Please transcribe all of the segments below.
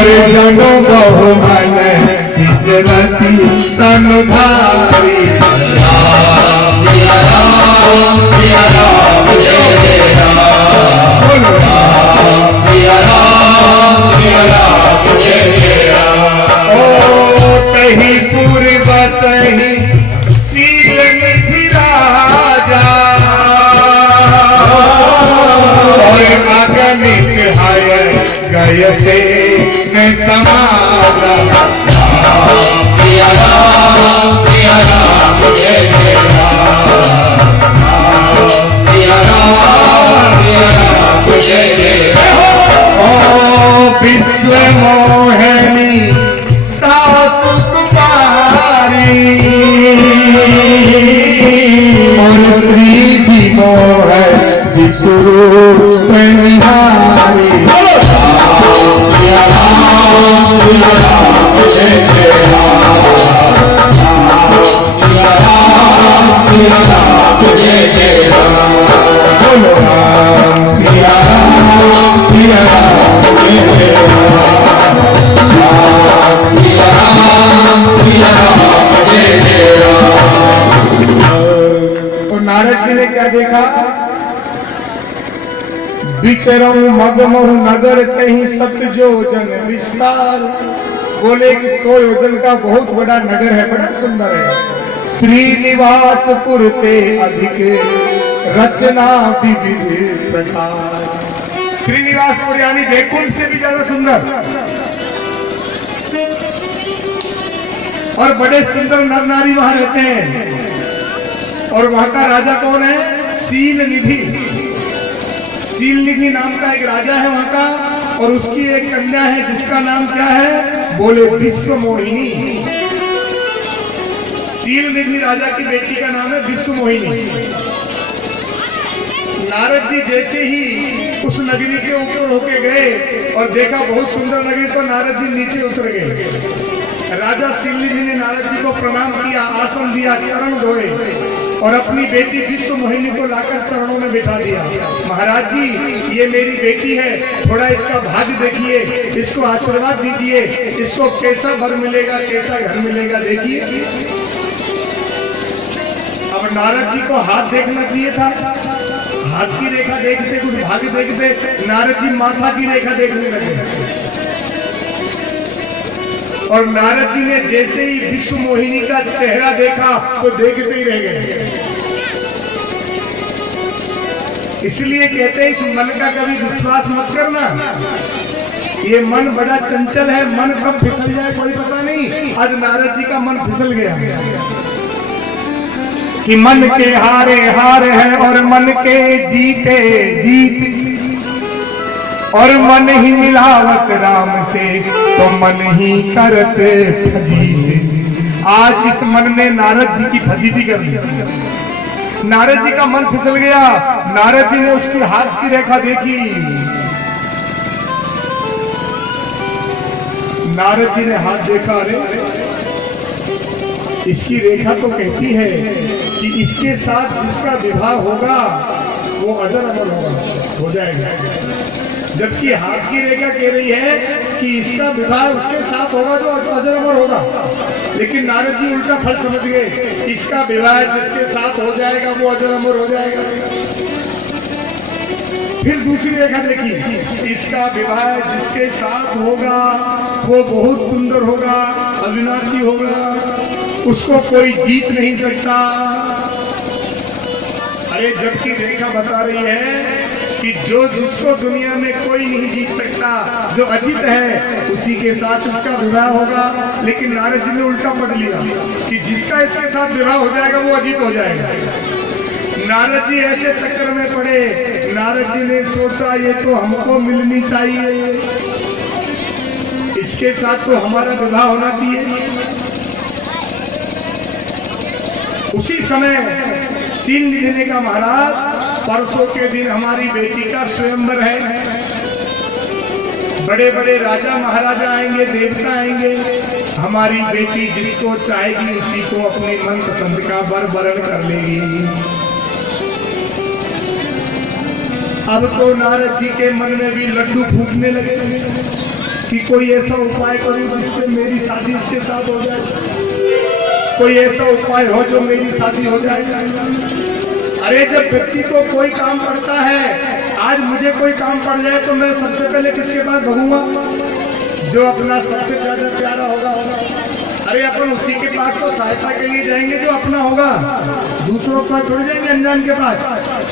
और जनो बहु मन सिजरती तनुधारी। राम सिया राम सिया राम जय राम, बोलो राम सिया राम सिया राम जय राम। ओ कहीं पूर्व कहीं सीजन थी राजा, और अगणित है गय से न समाजा। राम सिया राम जय जय राम, राम सिया राम जय जय राम। ओ विश्व मोहिनी तासु कुमारी, और स्त्री भी मोह जिसु रूप निहारी। राम सिया राम जय जय राम, राम सिया राम जय जय राम। बोलो राम सिया राम जय जय राम, राम सिया राम जय जय राम। और नारद जी ने क्या देखा? विचरऊ मगमहु नगर कहीं सतयोजन विस्तार। बोले कि 100 योजन का बहुत बड़ा नगर है, बड़ा सुंदर है। श्रीनिवास पुरते अधिक रचना विविध प्रकार। श्रीनिवासपुर यानी वैकुंठ से भी ज्यादा सुंदर, और बड़े सुंदर नर नारी वहां रहते हैं। और वहां का राजा कौन है? शील निधि। शील निधि नाम का एक राजा है वहां का, और उसकी एक कन्या है जिसका नाम क्या है? बोले विश्व मोहिनी। शील निधि राजा की बेटी का नाम है विश्व मोहिनी। नारद जी जैसे ही उस नगरी के ऊपर होके गए और देखा बहुत सुंदर नगरी, तो नारद जी नीचे उतर गए। राजा शील निधि ने नारद जी को प्रणाम किया, आसन दिया, चरण धोए, और अपनी बेटी विश्व मोहिनी को लाकर चरणों में बिठा दिया। महाराज जी, ये मेरी बेटी है, थोड़ा इसका भाग्य देखिए, इसको आशीर्वाद दीजिए, इसको कैसा वर मिलेगा, कैसा घर मिलेगा, देखिए। अब नारद जी को हाथ देखना चाहिए था, हाथ की रेखा देखते, कुछ भाग्य देखते, नारद जी माथा की रेखा देखने लगे। और नारद जी ने जैसे ही विश्व मोहिनी का चेहरा देखा तो देखते ही रह गए। इसलिए कहते हैं इस मन का कभी विश्वास मत करना, ये मन बड़ा चंचल है, मन कब फिसल जाए कोई पता नहीं। आज नारद जी का मन फिसल गया कि मन के हारे हार है और मन के जीते जीत, और मन ही मिलावत राम से तो मन ही करत फजीत। आज इस मन ने नारद जी की फजीती कर दी। नारद जी का मन फिसल गया। नारद जी ने उसकी हाथ की रेखा देखी। नारद जी ने हाथ देखा, अरे इसकी रेखा तो कहती है कि इसके साथ जिसका विवाह होगा वो अजर अमर होगा, हो जाएगा। जबकि हाथ की रेखा कह रही है कि इसका विवाह उसके साथ होगा जो अजर अमर होगा। लेकिन नारद जी उल्टा फल समझ गए, इसका विवाह जिसके साथ हो जाएगा वो अजर अमर हो जाएगा। फिर दूसरी रेखा देखी, इसका विवाह जिसके साथ होगा वो बहुत सुंदर होगा, अविनाशी होगा, उसको कोई जीत नहीं सकता। अरे जबकि रेखा बता रही है कि जो जिसको दुनिया में कोई नहीं जीत सकता, जो अजित है उसी के साथ इसका विवाह होगा। लेकिन नारद जी ने उल्टा पढ़ लिया कि जिसका इसके साथ विवाह हो जाएगा वो अजित हो जाएगा। नारद जी ऐसे चक्कर में पड़े। नारद जी ने सोचा ये तो हमको मिलनी चाहिए, इसके साथ तो हमारा विवाह होना चाहिए। उसी समय शील निधि ने कहा, महाराज परसों के दिन हमारी बेटी का स्वयंवर है, बड़े बड़े राजा महाराजा आएंगे, देवता आएंगे, हमारी बेटी जिसको चाहेगी उसी को अपने मन पसंद का वर वरण कर लेगी। अब तो नारद जी के मन में भी लड्डू फूटने लगे। कि कोई ऐसा उपाय करूं जिससे मेरी शादी इसके साथ हो जाए, कोई ऐसा उपाय हो जो मेरी शादी हो जाए। अरे जब व्यक्ति को कोई काम करता है, आज मुझे कोई काम पड़ जाए तो मैं सबसे पहले किसके पास भागूंगा? जो अपना सबसे ज्यादा प्यारा होगा। अरे अपन उसी के पास तो सहायता के लिए जाएंगे जो अपना होगा, दूसरों के पास छोड़ जाएंगे अनजान के पास।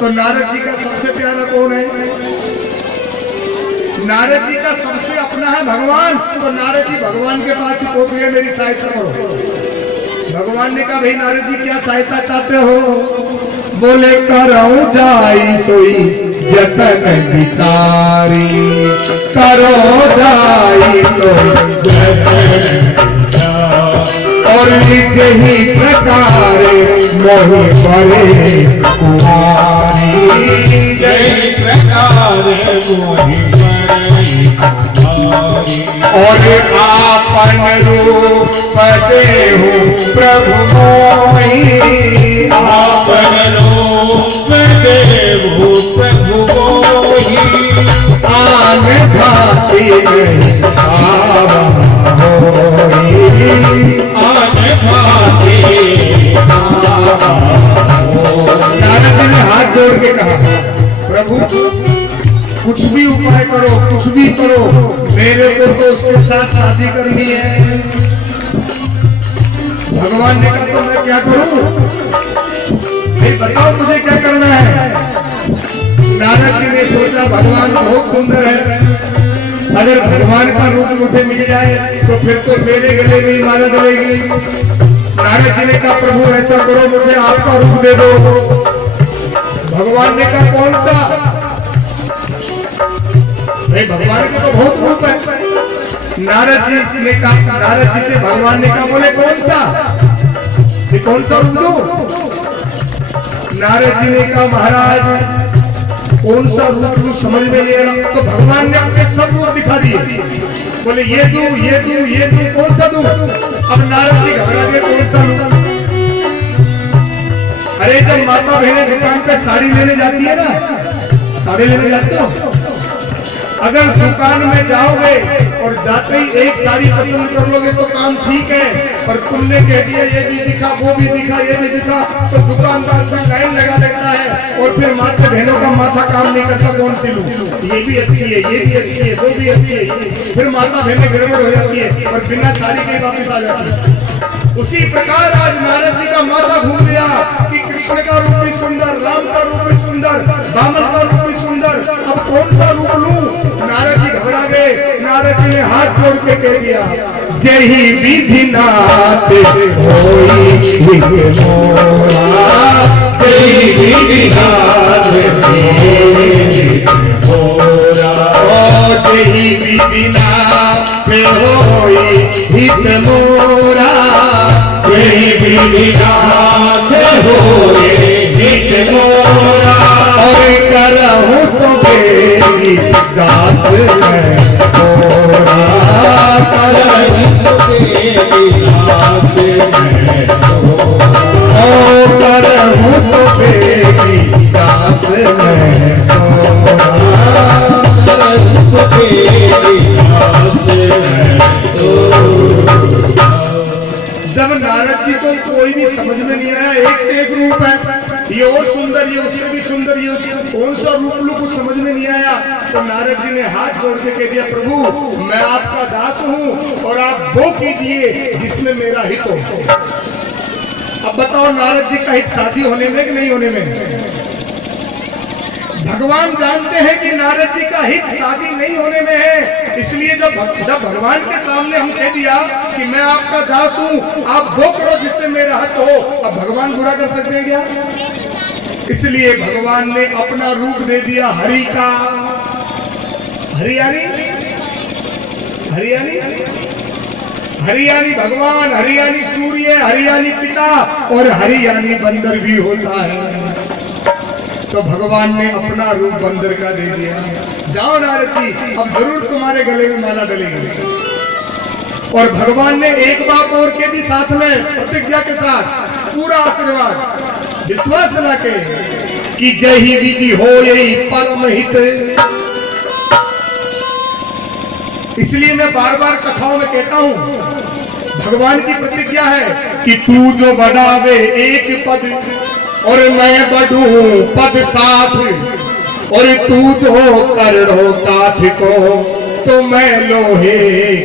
तो नारद जी का सबसे प्यारा कौन है? नारद जी का सबसे अपना है भगवान। तो नारद जी भगवान के पास ही पहुंच गए, मेरी सहायता करो। भगवान ने कहा भाई नारद जी क्या सहायता चाहते हो? बोले करो जाई सोई जतन विचारी, करो जाई सोई जतन और यही प्रकार मोहि परे कुमारी, यही प्रकार मोहि और आपन रूप देहु प्रभु मोहि, आपन रूप देहु प्रभु मोहि, आन भांति नहीं आवा होई, आन भांति नारद जी ने हाथ जोड़ के कहा प्रभु कुछ भी उपाय करो, कुछ भी करो, मेरे को तो उसके साथ शादी करनी है। भगवान ने कहा तो मैं क्या करूं? नहीं बताओ मुझे क्या करना है। नारद जी ने सोचा भगवान बहुत सुंदर है, अगर भगवान का रूप मुझे मिल जाए तो फिर तो मेरे गले में ही माला डलेगी। नारद जी ने कहा प्रभु ऐसा करो मुझे आपका रूप दे दो। भगवान ने कहा कौन सा? भगवान के तो बहुत रूप है। नारद जी ने कहा, नारद जी से भगवान ने कहा बोले कौन सा? ये कौन सा रूप दो? नारद जी ने कहा महाराज कौन सा रूप समझ में नहीं आ रहा। तो भगवान ने अपने सब रूप दिखा दिए। बोले ये दू, ये दू, ये दू, कौन सा दू? अब नारद जी घबरा गए कौन सा रूप? अरे जब माता बहनें दुकान पे साड़ी लेने जाती है ना, साड़ी लेने जाती हो, अगर दुकान में जाओगे और जाते ही एक साड़ी पसंद कर लोगे तो काम ठीक है, पर तुमने कह दिया ये भी दिखा, वो भी दिखा, ये भी दिखा, तो दुकानदार फिर लाइन लगा देता है और फिर माता बहनों का माथा काम नहीं करता कौन सी लूं, ये भी अच्छी है, ये भी अच्छी है, वो भी अच्छी है, फिर माता बहनें गड़बड़ हो जाती है और बिना साड़ी के वापिस आ जाती है। उसी प्रकार आज नारद जी का माथा घूम गया कि कृष्ण का रूप भी सुंदर, राम का रूप भी सुंदर, वामन का रूप भी सुंदर, अब कौन सा रूप लूं? नारद जी घबरा गए। नारद जी ने हाथ जोड़ के कह दिया जही विधि नाथ होई मोरा, जही विधि नाथ मोरा, जही विधि नाथ होई हित मोरा, जही विधि नाथ होई हित मोरा, और करहु सुबेरी दास में मोरा, करहु सुबेरी दास में मोरा, ओ करहु सुबेरी दास में मोरा, करहु सुबेरी दास में मोरा। जब नारद जी को कोई भी समझ में नहीं आया, एक से एक रूप है, ये और सुंदर, ये उससे भी सुंदर, ये कौन सा रूप लूं कुछ समझ में नहीं आया। तो नारद जी ने हाथ जोड़ के कह दिया प्रभु मैं आपका दास हूं और आप वो कीजिए जिसमें मेरा हित हो। अब बताओ नारद जी का हित शादी होने में कि नहीं होने में? भगवान जानते हैं कि नारद जी का हित शादी नहीं होने में है, इसलिए जब भगवान के सामने हम कह दिया कि मैं आपका दास हूं, आप वो करो जिससे मेरा हित हो, अब भगवान बुरा कर सकते हैं क्या? इसलिए भगवान ने अपना रूप दे दिया हरि का। हरियाणी, हरियाणी, हरियाणी भगवान, हरियाणी सूर्य, हरियाणी पिता और हरियाणी बंदर भी होता है। तो भगवान ने अपना रूप बंदर का दे दिया। जाओ नारद जी अब जरूर तुम्हारे गले में माला डलेगी। और भगवान ने एक बात और के दी साथ में प्रतिज्ञा के साथ, पूरा आशीर्वाद विश्वास बना के कि जय ही विधि हो यही परम हित। इसलिए मैं बार बार कथाओं में कहता हूं, भगवान की प्रतिज्ञा है कि तू जो बढ़ावे एक पद और मैं बढ़ूं पद 60, और तू जो करोड़ों काठ को तो मैं लोहे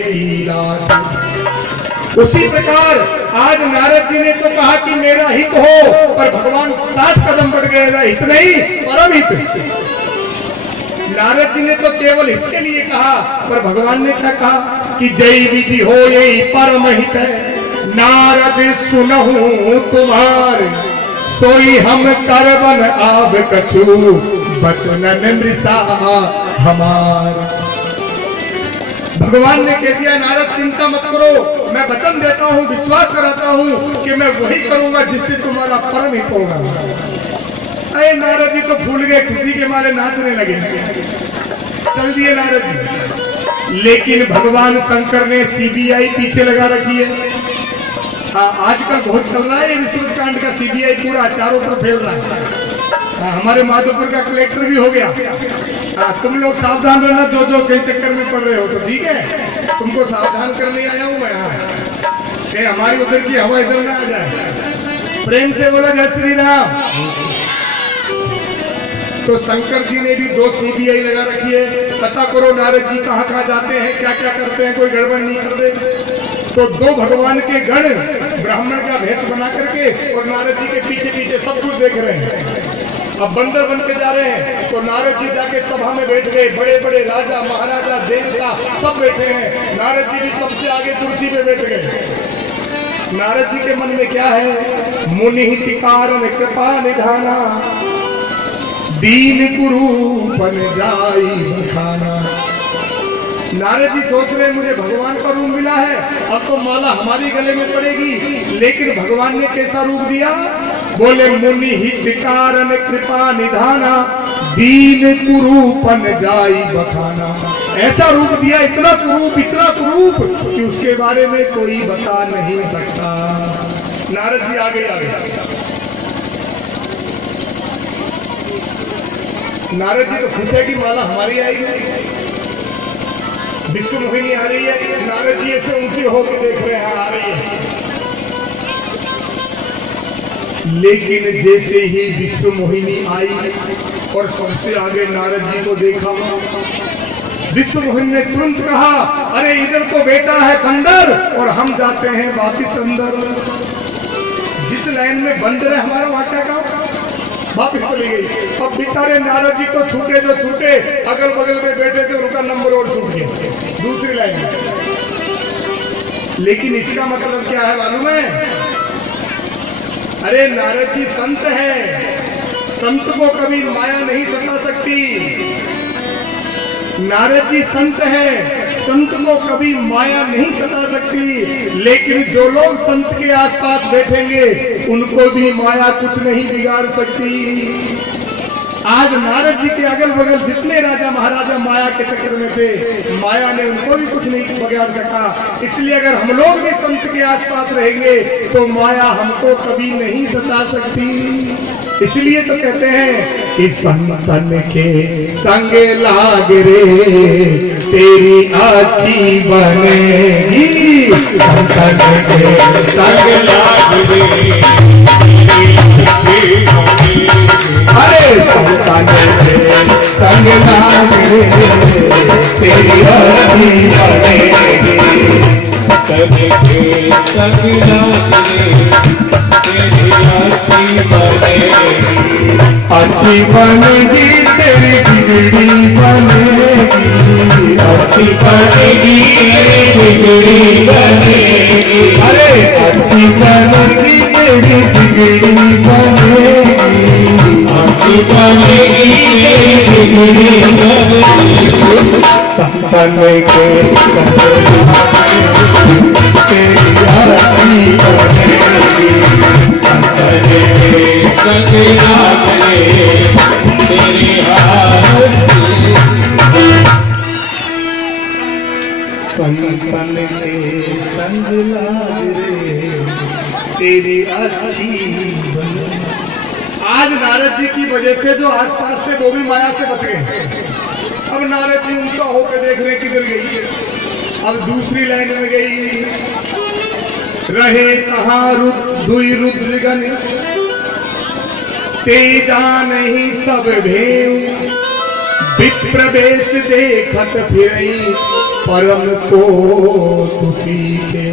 की लाठ। उसी प्रकार आज नारद जी ने तो कहा कि मेरा हित हो, पर भगवान 60 कदम बढ़ गए, हित नहीं परम हित। नारद जी ने तो केवल हित के लिए कहा, पर भगवान ने क्या कहा कि जय विधि हो यही परम हित है, नारद सुनहु तुम्हार, सोई हम करबन आब कछु, बचनन मृषा हमार। भगवान ने कह दिया नारद चिंता मत करो, मैं वचन देता हूँ, विश्वास कराता हूँ कि मैं वही करूंगा जिससे तुम्हारा परम हित होगा। अरे नारद जी तो भूल गए, खुशी के मारे नाचने लगे, चल दिए नारद जी। लेकिन भगवान शंकर ने सीबीआई पीछे लगा रखी है। हाँ, आजकल बहुत चल रहा है रिश्वत कांड का, सीबीआई पूरा चारों तरफ फैल रहा है। हमारे माधोपुर का कलेक्टर भी हो गया। तुम लोग सावधान रहना, जो कई चक्कर में पड़ रहे हो तो ठीक है, तुमको सावधान करने आया हूँ मैं यहाँ, हमारी उधर की हवा इधर में आ जाए। प्रेम से बोला जय श्री राम। तो शंकर जी ने भी 2 सीबीआई लगा रखी है, पता करो नारद जी कहाँ कहाँ जाते हैं, क्या क्या करते हैं, कोई गड़बड़ नहीं कर दे। तो 2 भगवान के गण ब्राह्मण का भेष बना करके और नारद जी के पीछे पीछे सब कुछ देख रहे हैं। अब बंदर बन के जा रहे हैं, तो नारद जी जाके सभा में बैठ गए, बड़े बड़े राजा महाराजा देवता सब बैठे हैं, नारद जी भी सबसे आगे कुर्सी पे बैठ गए। नारद जी के मन में क्या है, मुनि तिकारन कृपा निधाना, दीन गुरु बन जाई बखाना। नारद जी सोच रहे मुझे भगवान का रूप मिला है, अब तो माला हमारी गले में पड़ेगी, लेकिन भगवान ने कैसा रूप दिया, बोले मुनि हित कारण कृपा निधाना, दीन कुरूपन जाई बखाना। ऐसा रूप दिया, इतना कुरूप कि उसके बारे में कोई बता नहीं सकता। नारद जी आगे नारद जी तो खुश है कि माला हमारी आएगी, विश्व मोहिनी आ रही है, नारद जी ऐसे ऊंचे होकर देख रहे हैं आ रही है। लेकिन जैसे ही विश्व मोहिनी आई और सबसे आगे नारद जी को देखा, विश्व मोहिनी ने तुरंत कहा, अरे इधर तो बेटा है बंदर और हम जाते हैं वापिस अंदर। जिस लाइन में बंदर है हमारा वहां क्या काम, वापिस चली गई। अब बेचारे नारद जी तो छूटे जो छूटे, अगल बगल में बैठे थे उनका नंबर और छूट गया दूसरी लाइन में। लेकिन इसका मतलब क्या है मालूम है, अरे नारद जी संत है, संत को कभी माया नहीं सता सकती। नारद जी संत है, संत को कभी माया नहीं सता सकती, लेकिन जो लोग संत के आसपास बैठेंगे उनको भी माया कुछ नहीं बिगाड़ सकती। आज नारद जी के अगल बगल जितने राजा महाराजा माया के चक्कर में थे, माया ने उनको भी कुछ नहीं बिगाड़ सका। इसलिए अगर हम लोग भी संत के आसपास रहेंगे तो माया हमको कभी नहीं सता सकती। इसलिए तो कहते हैं कि संतन के संग लाग रे तेरी अच्छी बनेगी, संतन के संग लाग रे, अरे संतन के संग लाग रे तेरी अच्छी बनेगी, संतन के संग लाग रे अच्छी बनेगी तेरी बिगड़ी बनेगी, अच्छी बनेगी तेरी बिगड़ी बनेगी, अरे अच्छी बनेगी तेरी बिगड़ी बनेगी, अच्छी बनेगी तेरी बिगड़ी बनेगी, संतन के तेरी अच्छी बनेगी, संतन के संतन के संग लाग रे तेरी अच्छी। आज नारद जी की वजह से जो आसपास थे वो भी माया से बच गए। अब नारद जी ऊंचा होकर देख रहे किधर गई, अब दूसरी लाइन में गई, रहे तहाँ दुई रुद्रगण तेजा नहीं सब भेऊ, विप्रवेश देखत फिरई परम को तुसी के।